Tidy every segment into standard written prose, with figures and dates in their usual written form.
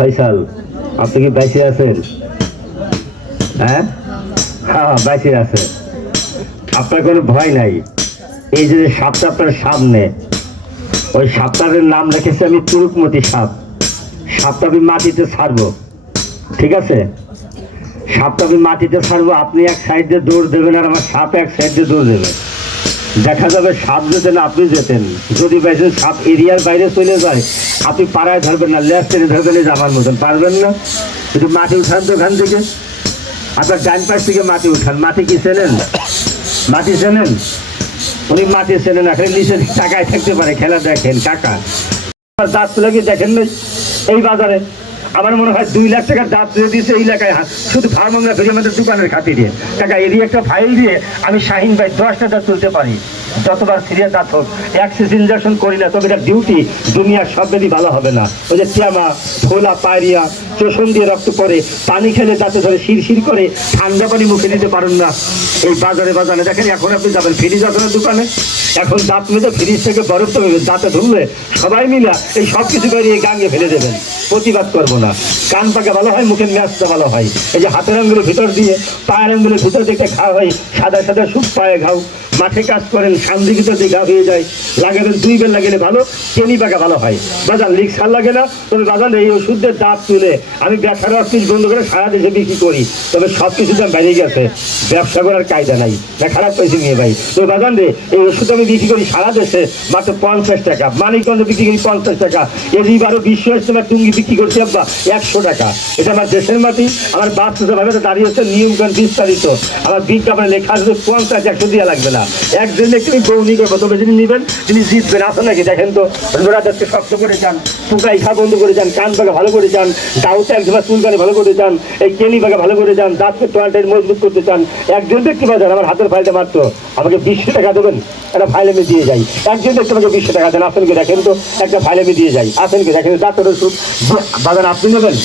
ফয়সাল, আপনি কি বেঁচে আছেন? হ্যাঁ হ্যাঁ বেঁচে আছে। আপনার কোনো ভয় নাই। এই যে সাপটা আপনার সামনে, ওই সাপটার নাম রেখেছি আমি তুরুকমতি সাপ। সাপটা আমি মাটিতে ছাড়বো, ঠিক আছে? সাপটা আমি মাটিতে ছাড়বো, আপনি এক সাইড দিয়ে দৌড় দেবেন আর আমার সাপ এক সাইড দিয়ে দৌড় দেবে। দেখা যাবে সাপ যেতেন আপনি যেতেন। যদি বেশি সাপ এরিয়ার বাইরে চলে যায়, আপনি পাড়ায় ধরবেন না, লেফট টেনে ধরবেন, এই আমার মতন পারবেন না। কিন্তু মাটি উঠান তো ওখান থেকে, আপনার ডান পাশ থেকে মাটি উঠান। মাটি কি চেনেন? মাটি চেনেন? উনি মাটি চেনেন না, নিচে টাকায় থাকতে পারে। খেলা দেখেন কাকা, দাঁত তুলে কি দেখেন না এই বাজারে? আমার মনে হয় 2 লাখ টাকার দাঁত তুলে দিয়েছে এই এলাকায়, শুধু ফার্মাংলা ফিরে আমাদের দোকানের খাতিরে। টাকা এরিয়া একটা ফাইল দিয়ে আমি শাহিন ভাই 10টা দাঁত তুলতে পারি, যতবার সিরিয়াস দাঁত হোক। অ্যাক্সিস ইনজেকশন করি না, তবে এটা ডিউটি। দুনিয়ার সব বেদি ভালো হবে না। ওই যে টিয়ামা, ফোলা, পায়রিয়া, চোষণ দিয়ে রক্ত পড়ে, পানি খেলে দাঁতে ধরে শিরশির করে, ঠান্ডা পানি মুখে দিতে পারেন না। এই বাজারে বাজারে দেখেন, এখন আপনি যাবেন ফ্রিজ আপনার দোকানে, এখন দাঁত মেজে ফ্রিজ থেকে বরফ তো দাঁতে ধরলে সবাই মিলা এই সব কিছু বেরিয়ে গাঙে ফেলে দেবেন। প্রতিবাদ করবো না। কান পাকা ভালো হয়, মুখের ম্যাচটা ভালো হয়। এই যে হাতের আঙ্গুলের ভিতর দিয়ে, পায়ের আঙ্গুলের ভিতর দিকে ঘা হয়, সাদা সাদা সুখ পায়ে ঘাও। মাঠে কাজ করেন, সামনে ভিতর দিয়ে ঘা হয়ে যায়। লাগাবেন 2 বেল লাগালে ভালো, কেনি পাকা ভালো হয়। বাজার লিক সার লাগে না। তবে বাজার এই ওষুধের দাঁত তুলে আমি ব্যবসার অফিস বন্ধ করে সারা দেশে বিক্রি করি। তবে সব কিছু দাম বেড়ে গেছে, ব্যবসা করার কায়দা নাই। না খারাপ পাইছি মেয়ে ভাই। তো বাজার রে এই ওষুধ আমি বিক্রি করি সারা দেশে মাত্র 50 টাকা। মানিকগঞ্জে বিক্রি করি 50 টাকা। এইবারও বিশ্ব ইস্তেমার টুঙ্গি বিক্রি করছি আব্বা 100 টাকা। এটা আমার দেশের মাটি, আমার বাস্তবে দাঁড়িয়ে হচ্ছে নিয়মকানুন বিস্তারিত। আমার বিজ্ঞাপনে লেখা আসবে 50-100 দেওয়া লাগবে না। একজন একটু বৌনি করবো, তবে যিনি নেবেন তিনি জিতবেন। আসো নাকি দেখেন তো, যাচ্ছে শক্ত করে যান, টুকাই খা বন্ধ করে যান, কান পাকা ভালো করে যান, দাউতে একজোড়া চুলকানি ভালো করে যান, এই কেনি পাকা ভালো করে যান, দাঁতকে টোয়ালটাই মজবুত করতে চান। একজন ব্যক্তি বাজার আমার হাতের ফাইলটা মাত্র আমাকে 200 টাকা দেবেন, একটা ফাইল আমি দিয়ে যাই। একজন ব্যক্তি আমাকে 200 টাকা দেন, আসেন কি দেখেন তো, একটা ফাইল আমি দিয়ে যাই। আসেন কি দেখেন, দাঁতের ওষুধ বাজার আপনি নেবেন,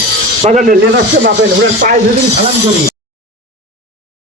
বাজার লেন আসছে মাপেন, ওনার পায়ে যদি সালাম করি।